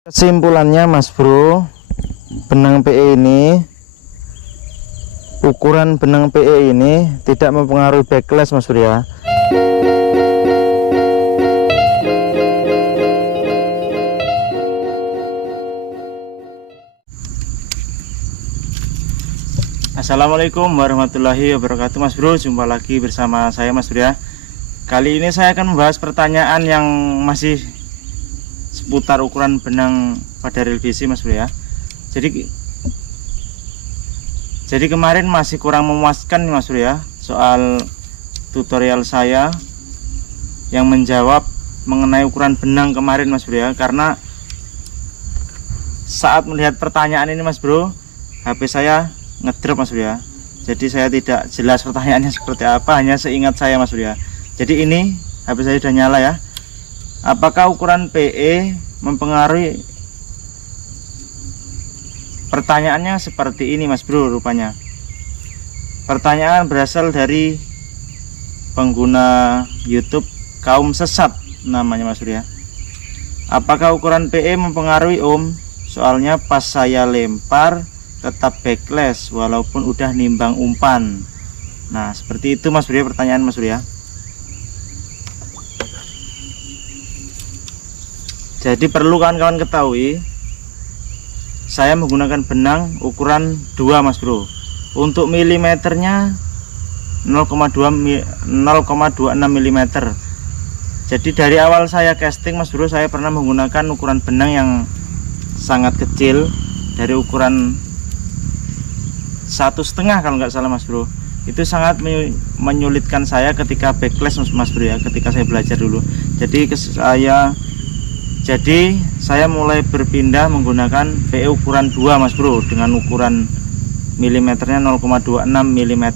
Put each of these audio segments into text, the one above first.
Kesimpulannya Mas Bro, benang PE ini, ukuran benang PE ini tidak mempengaruhi backlash Mas Bro ya. Assalamualaikum warahmatullahi wabarakatuh Mas Bro, jumpa lagi bersama saya Mas Bro ya. Kali ini saya akan membahas pertanyaan yang masih seputar ukuran benang pada reel BC Mas Bro ya. Jadi kemarin masih kurang memuaskan nih Mas Bro ya, soal tutorial saya yang menjawab mengenai ukuran benang kemarin Mas Bro ya. Karena saat melihat pertanyaan ini Mas Bro, HP saya ngedrop Mas Bro ya. Jadi saya tidak jelas pertanyaannya seperti apa, hanya seingat saya Mas Bro ya. Jadi ini HP saya sudah nyala ya. Apakah ukuran PE mempengaruhi? Pertanyaannya seperti ini Mas Bro rupanya. Pertanyaan berasal dari pengguna YouTube kaum sesat namanya Mas Bro ya. Apakah ukuran PE mempengaruhi Om? Soalnya pas saya lempar tetap backlash walaupun udah nimbang umpan. Nah seperti itu Mas Bro ya, pertanyaan Mas Bro ya. Jadi perlu kawan-kawan ketahui, saya menggunakan benang ukuran 2 Mas Bro. Untuk milimeternya 0,26 mm. Jadi dari awal saya casting Mas Bro, saya pernah menggunakan ukuran benang yang sangat kecil, dari ukuran 1,5 kalau nggak salah Mas Bro. Itu sangat menyulitkan saya ketika backlash Mas Bro ya, ketika saya belajar dulu. Jadi saya mulai berpindah menggunakan PE ukuran 2 Mas Bro, dengan ukuran milimeternya 0,26 mm.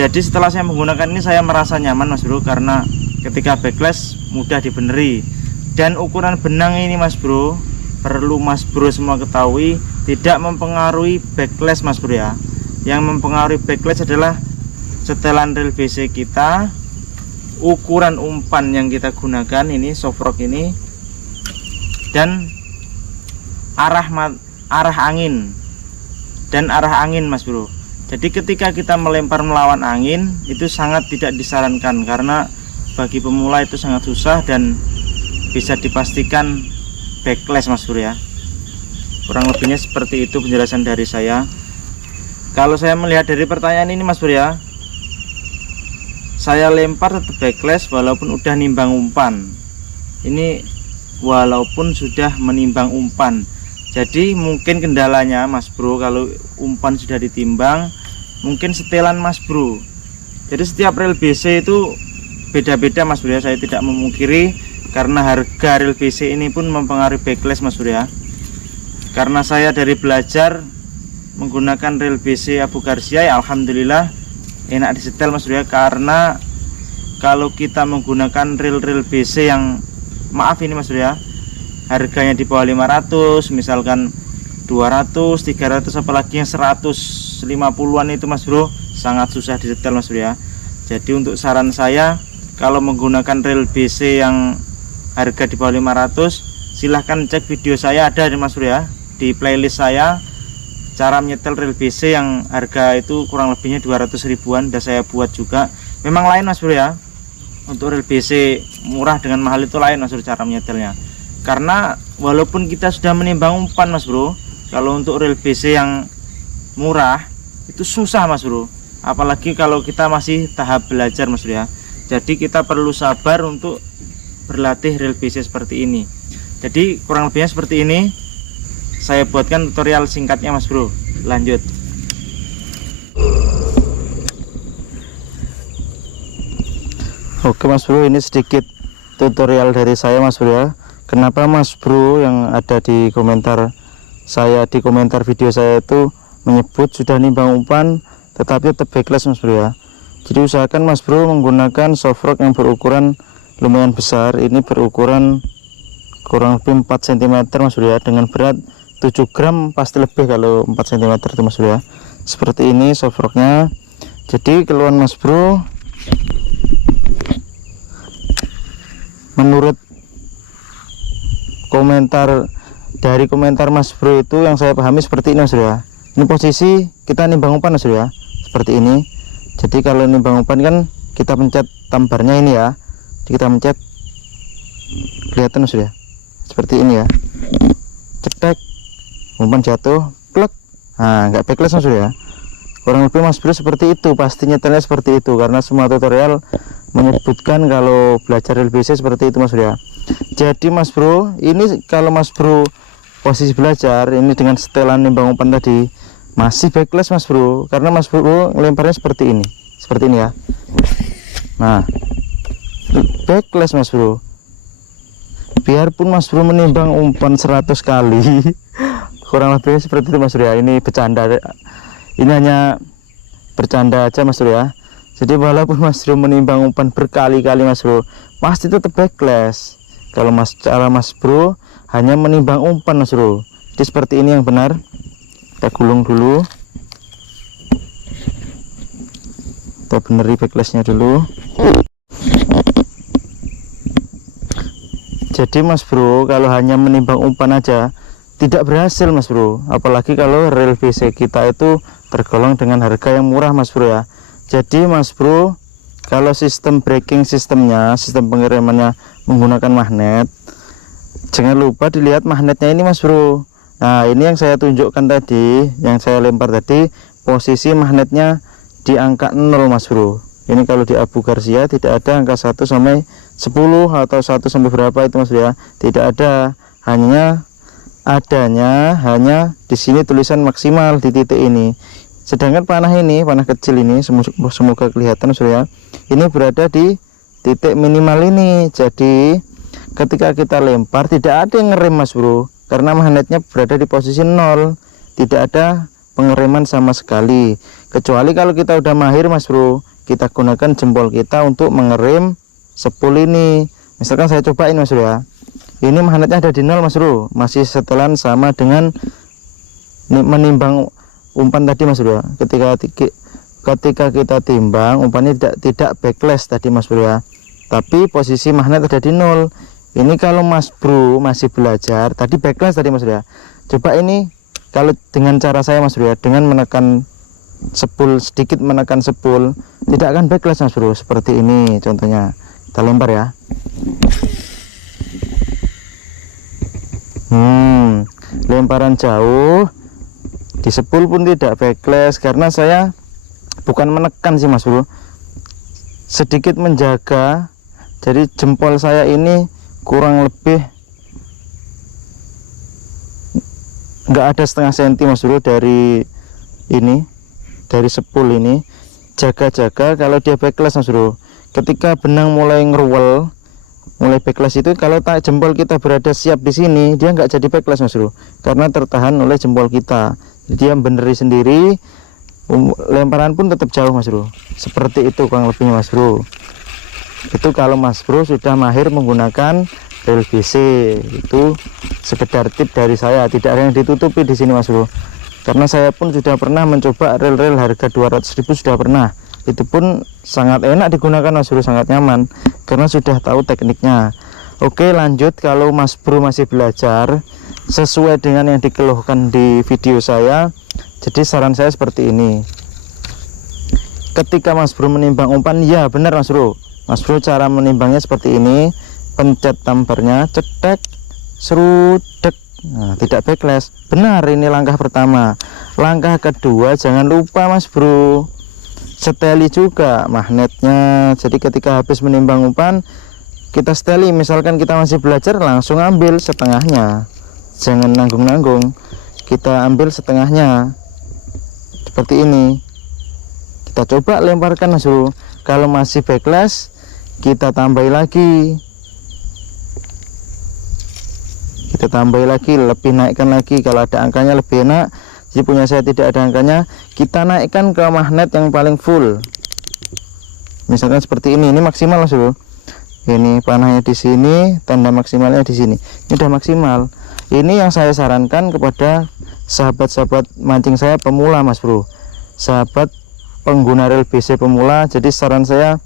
Jadi setelah saya menggunakan ini saya merasa nyaman Mas Bro, karena ketika backlash mudah dibeneri. Dan ukuran benang ini Mas Bro, perlu Mas Bro semua ketahui, tidak mempengaruhi backlash Mas Bro ya. Yang mempengaruhi backlash adalah setelan reel BC kita, ukuran umpan yang kita gunakan ini, soft rock ini, dan arah angin Mas Bro. Jadi ketika kita melempar melawan angin itu sangat tidak disarankan, karena bagi pemula itu sangat susah dan bisa dipastikan backlash Mas Bro ya. Kurang lebihnya seperti itu penjelasan dari saya. Kalau saya melihat dari pertanyaan ini Mas Bro ya, saya lempar tetap backlash walaupun udah nimbang umpan. Ini walaupun sudah menimbang umpan. Jadi mungkin kendalanya Mas Bro, kalau umpan sudah ditimbang, mungkin setelan Mas Bro. Jadi setiap reel BC itu beda-beda Mas Bro ya. Saya tidak memungkiri, karena harga reel BC ini pun mempengaruhi backlash Mas Bro ya. Karena saya dari belajar menggunakan reel BC Abu Garcia ya, alhamdulillah enak disetel Mas Bro ya. Karena kalau kita menggunakan reel BC yang, maaf ini Mas Bro ya, harganya di bawah 500, misalkan 200, 300, apalagi yang 150-an itu Mas Bro, sangat susah disetel Mas Bro ya. Jadi untuk saran saya, kalau menggunakan reel BC yang harga di bawah 500, silahkan cek video saya, ada di Mas Bro ya, di playlist saya, cara menyetel reel BC yang harga itu kurang lebihnya 200 ribuan, dan saya buat juga. Memang lain Mas Bro ya, untuk reel BC murah dengan mahal itu lain Mas Bro cara menyetelnya. Karena walaupun kita sudah menimbang umpan Mas Bro, kalau untuk reel BC yang murah itu susah Mas Bro. Apalagi kalau kita masih tahap belajar Mas Bro ya. Jadi kita perlu sabar untuk berlatih reel BC seperti ini. Jadi kurang lebihnya seperti ini. Saya buatkan tutorial singkatnya Mas Bro. Lanjut. Oke Mas Bro, ini sedikit tutorial dari saya Mas Bro ya. Kenapa Mas Bro yang ada di komentar saya, di komentar video saya itu menyebut sudah nimbang umpan tetapi tetap backlash Mas Bro ya. Jadi usahakan Mas Bro menggunakan soft rock yang berukuran lumayan besar. Ini berukuran kurang lebih 4 cm Mas Bro ya, dengan berat 7 gram pasti lebih kalau 4 cm itu Mas Bro ya. Seperti ini soft rocknya. Jadi keluhan Mas Bro, menurut komentar dari komentar Mas Bro itu yang saya pahami seperti ini Mas Bro ya. Ini posisi kita nimbang umpan Mas Bro ya, seperti ini. Jadi kalau nimbang umpan kan kita pencet tambarnya ini ya, jadi kita pencet, kelihatan Mas Bro ya, seperti ini ya, cetek, umpan jatuh, plek. Nah, nggak backlash Mas Bro ya. Kurang lebih Mas Bro seperti itu, pastinya nyetelnya seperti itu, karena semua tutorial menyebutkan kalau belajar LBC seperti itu Mas Bro ya. Jadi Mas Bro, ini kalau Mas Bro posisi belajar ini dengan setelan nimbang umpan tadi masih backlash Mas Bro, karena Mas Bro lemparnya seperti ini ya. Nah, backlash Mas Bro. Biarpun Mas Bro menimbang umpan 100 kali kurang lebih seperti itu Mas Bro ya. Ini bercanda, ini hanya bercanda aja Mas Bro ya. Jadi walaupun Mas Bro menimbang umpan berkali-kali Mas Bro, pasti tetap backlash. Kalau cara Mas Bro hanya menimbang umpan Mas Bro. Jadi seperti ini yang benar. Kita gulung dulu, kita beneri backlashnya dulu. Jadi Mas Bro kalau hanya menimbang umpan aja tidak berhasil Mas Bro, apalagi kalau reel BC kita itu tergolong dengan harga yang murah Mas Bro ya. Jadi Mas Bro kalau sistem braking sistemnya, sistem pengirimannya menggunakan magnet, jangan lupa dilihat magnetnya ini Mas Bro. Nah ini yang saya tunjukkan tadi, yang saya lempar tadi, posisi magnetnya di angka 0 Mas Bro. Ini kalau di Abu Garcia tidak ada angka 1 sampai 10 atau 1 sampai berapa itu Mas Bro ya, tidak ada. Hanya di sini tulisan maksimal di titik ini. Sedangkan panah ini, panah kecil ini, semoga kelihatan Mas Bro ya, ini berada di titik minimal ini. Jadi ketika kita lempar tidak ada yang ngerem Mas Bro, karena magnetnya berada di posisi 0, tidak ada pengereman sama sekali. Kecuali kalau kita udah mahir Mas Bro, kita gunakan jempol kita untuk mengerem spool ini. Misalkan saya cobain Mas Bro ya, ini magnetnya ada di 0 Mas Bro, masih setelan sama dengan menimbang umpan tadi Mas Bro. Ketika kita timbang umpannya tidak backlash tadi Mas Bro ya, tapi posisi magnet ada di 0. Ini kalau Mas Bro masih belajar, tadi backlash tadi Mas Bro ya. Coba ini kalau dengan cara saya Mas Bro ya, dengan menekan spool, sedikit menekan spool, tidak akan backlash Mas Bro. Seperti ini contohnya, kita lempar ya. Lemparan jauh, di spool pun tidak backlash, karena saya bukan menekan sih Mas Bro, sedikit menjaga. Jadi jempol saya ini kurang lebih nggak ada setengah senti Mas Bro dari ini, dari spool ini. Jaga-jaga kalau dia backlash Mas Bro. Ketika benang mulai ngeruwel, mulai backlash itu, kalau jempol kita berada siap di sini, dia nggak jadi backlash Mas Bro, karena tertahan oleh jempol kita. Dia beneri sendiri, lemparan pun tetap jauh Mas Bro. Seperti itu kurang lebihnya Mas Bro. Itu kalau Mas Bro sudah mahir menggunakan reel BC. Itu sekedar tip dari saya, tidak ada yang ditutupi di sini Mas Bro, karena saya pun sudah pernah mencoba reel-reel harga 200.000 sudah pernah. Itu pun sangat enak digunakan Mas Bro, sangat nyaman karena sudah tahu tekniknya. Oke, lanjut. Kalau Mas Bro masih belajar sesuai dengan yang dikeluhkan di video saya, jadi saran saya seperti ini. Ketika Mas Bro menimbang umpan, ya benar Mas Bro, cara menimbangnya seperti ini. Pencet tampernya, cetek, serudek. Nah, tidak backlash. Benar, ini langkah pertama. Langkah kedua, jangan lupa Mas Bro, seteli juga magnetnya. Jadi ketika habis menimbang umpan, kita seteli. Misalkan kita masih belajar, langsung ambil setengahnya, jangan nanggung-nanggung, kita ambil setengahnya seperti ini. Kita coba lemparkan Mas Bro. Kalau masih backlash, kita tambahi lagi, lebih naikkan lagi. Kalau ada angkanya lebih enak. Jadi punya saya tidak ada angkanya, kita naikkan ke magnet yang paling full. Misalkan seperti ini maksimal Mas Bro. Ini panahnya di sini, tanda maksimalnya di sini. Ini udah maksimal. Ini yang saya sarankan kepada sahabat-sahabat mancing saya pemula Mas Bro, sahabat pengguna reel BC pemula. Jadi saran saya,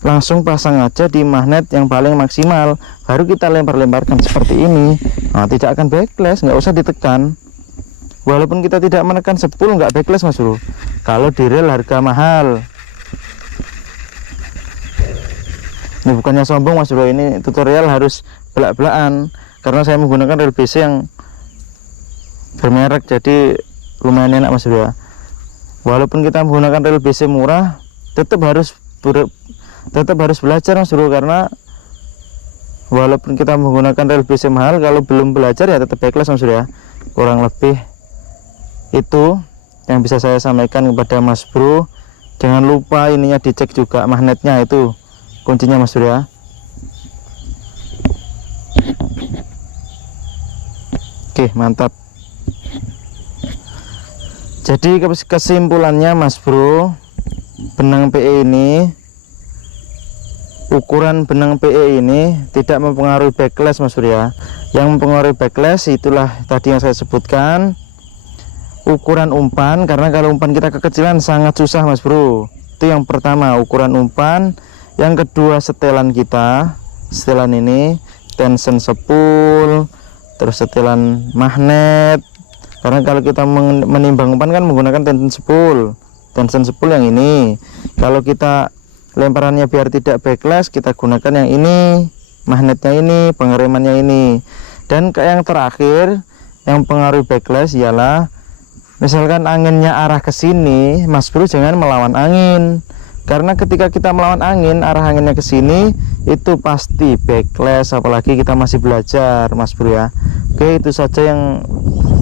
langsung pasang aja di magnet yang paling maksimal, baru kita lempar-lemparkan seperti ini. Nah, tidak akan backlash, nggak usah ditekan. Walaupun kita tidak menekan 10 nggak backlash Mas Bro, kalau di rel harga mahal. Ini bukannya sombong Mas Bro, ini tutorial harus belak-belakan karena saya menggunakan rel BC yang bermerek, jadi lumayan enak Mas Bro ya. Walaupun kita menggunakan rel BC murah, tetap harus belajar Mas Bro, karena walaupun kita menggunakan rel BC mahal, kalau belum belajar ya tetap backlash Mas Bro ya. Kurang lebih itu yang bisa saya sampaikan kepada Mas Bro. Jangan lupa ininya dicek juga magnetnya, itu kuncinya Mas Bro ya. Oke, mantap. Jadi kesimpulannya Mas Bro, benang PE ini, ukuran benang PE ini tidak mempengaruhi backlash Mas Bro ya. Yang mempengaruhi backlash itulah tadi yang saya sebutkan, ukuran umpan, karena kalau umpan kita kekecilan sangat susah Mas Bro. Itu yang pertama, ukuran umpan. Yang kedua, setelan kita, setelan ini tension spool, terus setelan magnet. Karena kalau kita menimbang umpan kan menggunakan tension spool yang ini. Kalau kita lemparannya biar tidak backlash, kita gunakan yang ini, magnetnya ini, pengeremannya ini. Dan yang terakhir yang pengaruh backlash ialah misalkan anginnya arah ke sini, Mas Bro jangan melawan angin. Karena ketika kita melawan angin, arah anginnya ke sini, itu pasti backlash, apalagi kita masih belajar Mas Bro ya. Oke, itu saja yang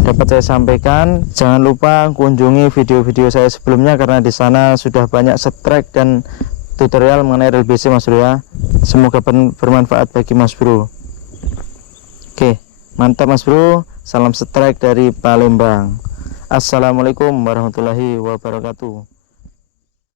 dapat saya sampaikan. Jangan lupa kunjungi video-video saya sebelumnya, karena di sana sudah banyak subtract dan tutorial mengenai rel BC Mas Bro ya. Semoga bermanfaat bagi Mas Bro. Oke, mantap Mas Bro. Salam subtract dari Palembang. Assalamualaikum warahmatullahi wabarakatuh.